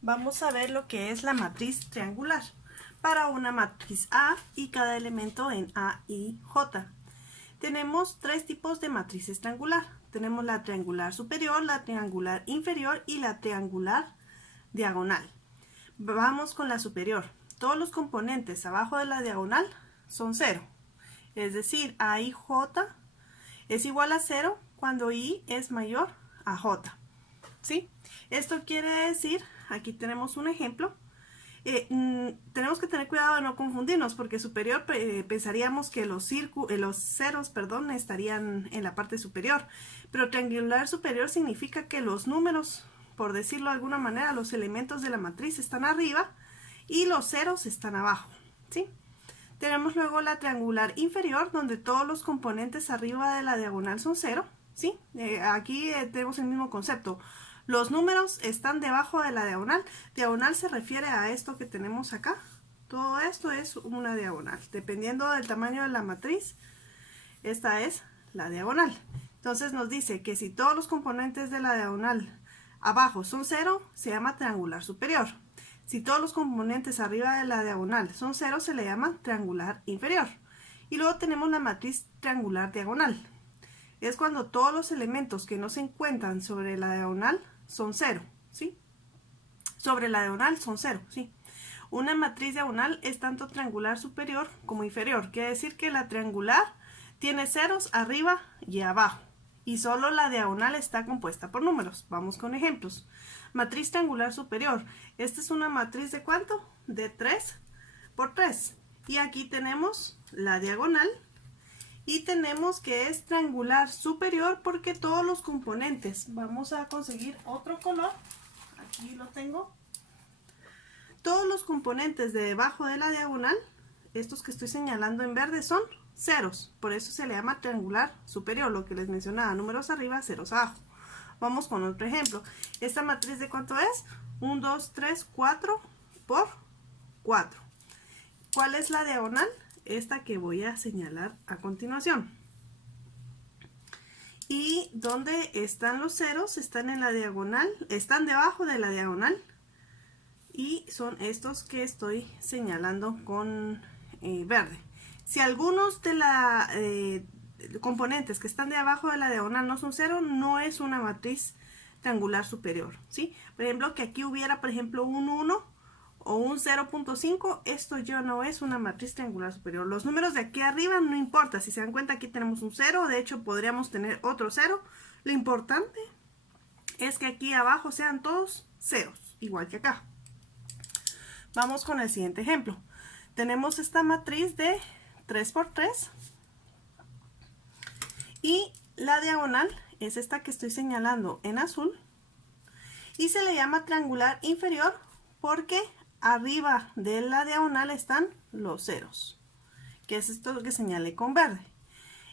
Vamos a ver lo que es la matriz triangular para una matriz A y cada elemento en A y J. Tenemos tres tipos de matrices triangular. Tenemos la triangular superior, la triangular inferior y la triangular diagonal. Vamos con la superior. Todos los componentes abajo de la diagonal son 0. Es decir, A y J es igual a 0 cuando I es mayor a J. ¿Sí? Esto quiere decir, aquí tenemos un ejemplo, tenemos que tener cuidado de no confundirnos porque superior pensaríamos que los ceros estarían en la parte superior, pero triangular superior significa que los números, por decirlo de alguna manera, los elementos de la matriz están arriba y los ceros están abajo, ¿sí? Tenemos luego la triangular inferior, donde todos los componentes arriba de la diagonal son 0, ¿sí? Aquí tenemos el mismo concepto. Los números están debajo de la diagonal. Diagonal se refiere a esto que tenemos acá. Todo esto es una diagonal. Dependiendo del tamaño de la matriz, esta es la diagonal. Entonces nos dice que si todos los componentes de la diagonal abajo son 0, se llama triangular superior. Si todos los componentes arriba de la diagonal son 0, se le llama triangular inferior. Y luego tenemos la matriz triangular diagonal. Es cuando todos los elementos que no se encuentran sobre la diagonal son 0, ¿sí? Sobre la diagonal son 0, ¿sí? Una matriz diagonal es tanto triangular superior como inferior. Quiere decir que la triangular tiene ceros arriba y abajo. Y solo la diagonal está compuesta por números. Vamos con ejemplos. Matriz triangular superior. Esta es una matriz de ¿cuánto? De 3 por 3. Y aquí tenemos la diagonal. Y tenemos que es triangular superior porque todos los componentes, vamos a conseguir otro color, aquí lo tengo, todos los componentes de debajo de la diagonal, estos que estoy señalando en verde son ceros, por eso se le llama triangular superior, lo que les mencionaba, números arriba, ceros abajo. Vamos con otro ejemplo. Esta matriz de ¿cuánto es? 1, 2, 3, 4 por 4. ¿Cuál es la diagonal? Esta que voy a señalar a continuación. Y donde están los ceros, están en la diagonal, están debajo de la diagonal y son estos que estoy señalando con verde. Si algunos de los componentes que están debajo de la diagonal no son 0, no es una matriz triangular superior, ¿sí? Por ejemplo, que aquí hubiera, por ejemplo, un 1 o un 0.5, esto ya no es una matriz triangular superior. Los números de aquí arriba no importa, si se dan cuenta aquí tenemos un 0, de hecho podríamos tener otro 0. Lo importante es que aquí abajo sean todos ceros, igual que acá. Vamos con el siguiente ejemplo. Tenemos esta matriz de 3 por 3 y la diagonal es esta que estoy señalando en azul y se le llama triangular inferior porque arriba de la diagonal están los ceros, que es esto que señalé con verde.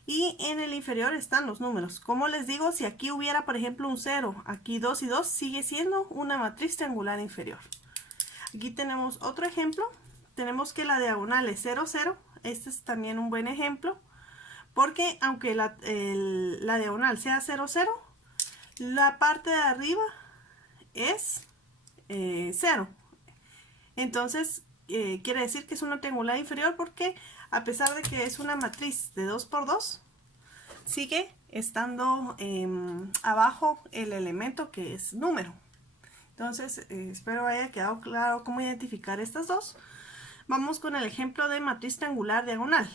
Y en el inferior están los números. Como les digo, si aquí hubiera, por ejemplo, un 0, aquí 2 y 2, sigue siendo una matriz triangular inferior. Aquí tenemos otro ejemplo. Tenemos que la diagonal es 0, 0. Este es también un buen ejemplo, porque aunque la diagonal sea 0, 0, la parte de arriba es 0. Entonces, quiere decir que es una triangular inferior porque a pesar de que es una matriz de 2 por 2, sigue estando abajo el elemento que es número. Entonces, espero haya quedado claro cómo identificar estas dos. Vamos con el ejemplo de matriz triangular diagonal.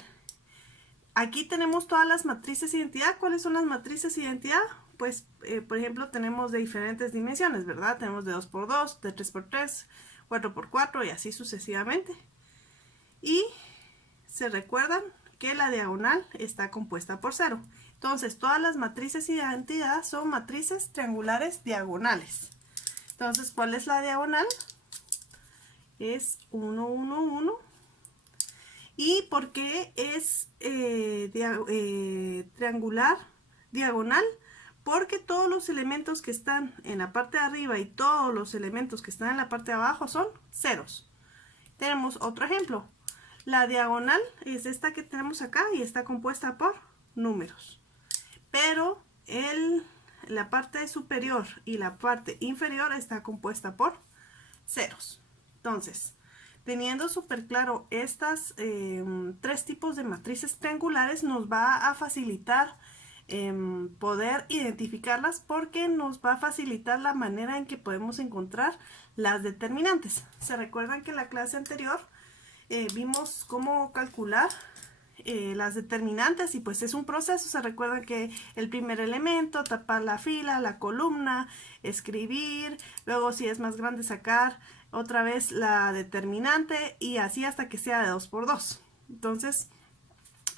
Aquí tenemos todas las matrices identidad. ¿Cuáles son las matrices identidad? Pues, por ejemplo, tenemos de diferentes dimensiones, ¿verdad? Tenemos de 2 por 2, de 3 por 3, 4 por 4 y así sucesivamente. Y se recuerdan que la diagonal está compuesta por 0. Entonces, todas las matrices de identidad son matrices triangulares diagonales. Entonces, ¿cuál es la diagonal? Es 1, 1, 1. ¿Y por qué es triangular diagonal? Porque todos los elementos que están en la parte de arriba y todos los elementos que están en la parte de abajo son ceros. Tenemos otro ejemplo. La diagonal es esta que tenemos acá y está compuesta por números. Pero la parte superior y la parte inferior está compuesta por ceros. Entonces, teniendo súper claro estas tres tipos de matrices triangulares, nos va a facilitar poder identificarlas, porque nos va a facilitar la manera en que podemos encontrar las determinantes. ¿Se recuerdan que en la clase anterior vimos cómo calcular las determinantes? Y pues es un proceso. Se recuerdan que el primer elemento, tapar la fila, la columna, escribir, luego si es más grande sacar otra vez la determinante, y así hasta que sea de 2 por 2. Entonces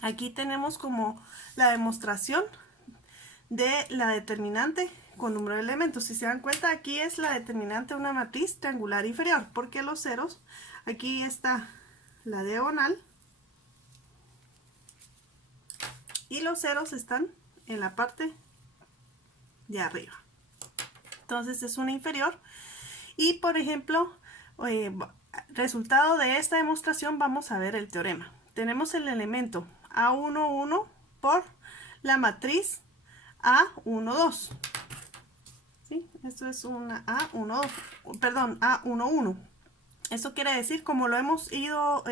aquí tenemos como la demostración de la determinante con número de elementos. Si se dan cuenta, aquí es la determinante de una matriz triangular inferior, porque los ceros, aquí está la diagonal y los ceros están en la parte de arriba. Entonces es una inferior. Y por ejemplo, resultado de esta demostración, vamos a ver el teorema. Tenemos el elemento A11 por la matriz A12. ¿Sí? Esto es una A12, perdón, A11. Esto quiere decir, como lo hemos ido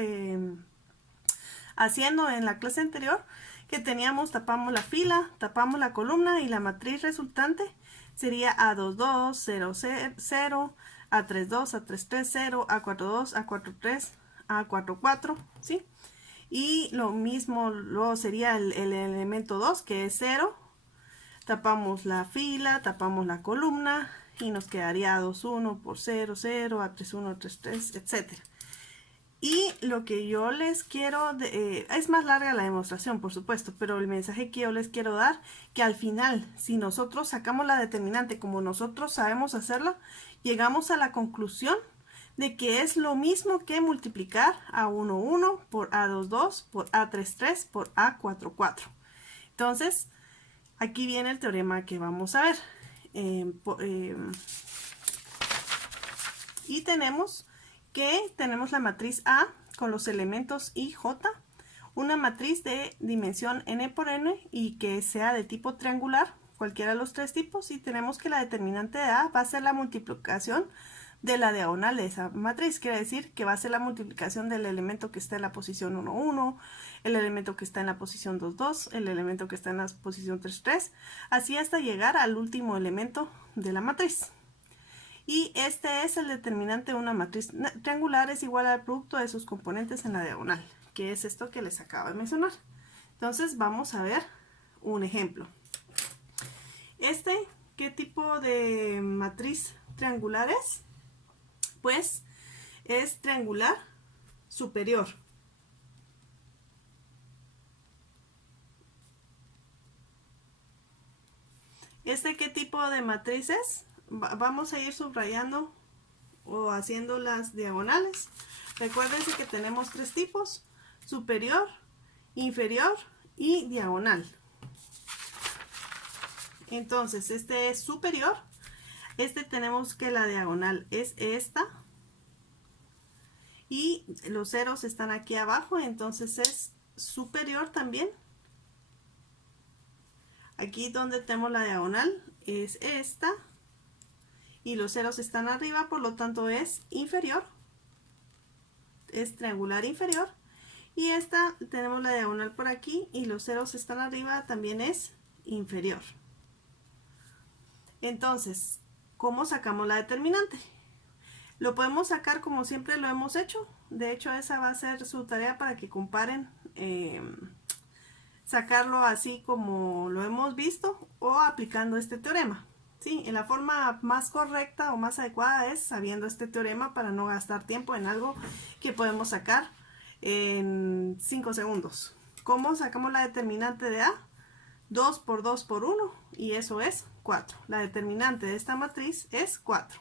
haciendo en la clase anterior, que teníamos, tapamos la fila, tapamos la columna, y la matriz resultante sería A22, 0, 0, A32, A33, 0, A42, A43, A44, ¿sí? Y lo mismo luego sería el elemento 2, que es 0, tapamos la fila, tapamos la columna, y nos quedaría A21 por 0, 0, A31, A33, etc. Y lo que yo les quiero, es más larga la demostración, por supuesto, pero el mensaje que yo les quiero dar, que al final, si nosotros sacamos la determinante como nosotros sabemos hacerlo, llegamos a la conclusión de que es lo mismo que multiplicar A11 por A22 por A33 por A44. Entonces, aquí viene el teorema que vamos a ver. Y tenemos la matriz A con los elementos I, J, una matriz de dimensión n por n y que sea de tipo triangular, cualquiera de los tres tipos, y tenemos que la determinante de A va a ser la multiplicación de la diagonal de esa matriz. Quiere decir que va a ser la multiplicación del elemento que está en la posición 1, 1, el elemento que está en la posición 2, 2, el elemento que está en la posición 3, 3, así hasta llegar al último elemento de la matriz. Y este es el determinante de una matriz triangular, es igual al producto de sus componentes en la diagonal, que es esto que les acabo de mencionar. Entonces vamos a ver un ejemplo. ¿Qué tipo de matriz triangular es? Pues es triangular superior. ¿Qué tipo de matriz es? Vamos a ir subrayando o haciendo las diagonales. Recuérdense que tenemos tres tipos: superior, inferior y diagonal. Entonces, este es superior. Tenemos que la diagonal es esta. Y los ceros están aquí abajo, entonces es superior también. Aquí donde tenemos la diagonal es esta. Y los ceros están arriba, por lo tanto es inferior. Es triangular inferior. Y tenemos la diagonal por aquí y los ceros están arriba, también es inferior. Entonces, ¿cómo sacamos la determinante? Lo podemos sacar como siempre lo hemos hecho. De hecho, esa va a ser su tarea para que comparen, sacarlo así como lo hemos visto o aplicando este teorema. Sí, en la forma más correcta o más adecuada es sabiendo este teorema para no gastar tiempo en algo que podemos sacar en 5 segundos. ¿Cómo sacamos la determinante de A? 2 por 2 por 1 y eso es 4. La determinante de esta matriz es 4.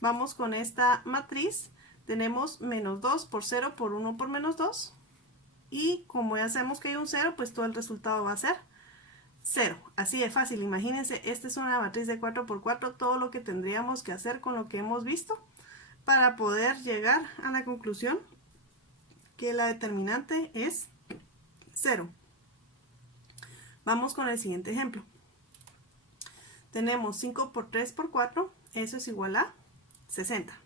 Vamos con esta matriz. Tenemos menos 2 por 0 por 1 por menos 2. Y como ya sabemos que hay un 0, pues todo el resultado va a ser 0. Así de fácil. Imagínense, esta es una matriz de 4 por 4. Todo lo que tendríamos que hacer con lo que hemos visto para poder llegar a la conclusión que la determinante es 0. Vamos con el siguiente ejemplo. Tenemos 5 por 3 por 4. Eso es igual a 60.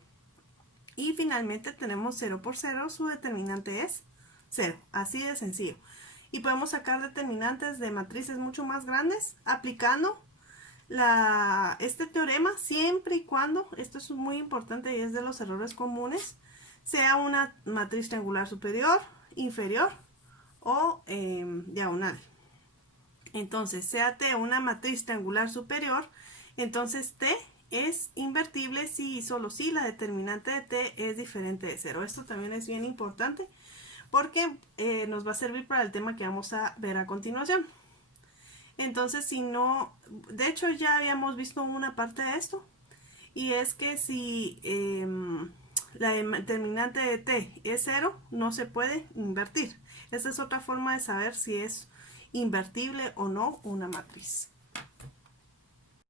Y finalmente tenemos 0 por 0, su determinante es 0, así de sencillo. Y podemos sacar determinantes de matrices mucho más grandes aplicando este teorema siempre y cuando, esto es muy importante y es de los errores comunes, sea una matriz triangular superior, inferior o diagonal. Entonces, sea T una matriz triangular superior, entonces T es invertible si y solo si la determinante de T es diferente de 0. Esto también es bien importante porque nos va a servir para el tema que vamos a ver a continuación. Entonces, si no, de hecho ya habíamos visto una parte de esto, y es que si la determinante de T es 0, no se puede invertir. Esta es otra forma de saber si es invertible o no una matriz.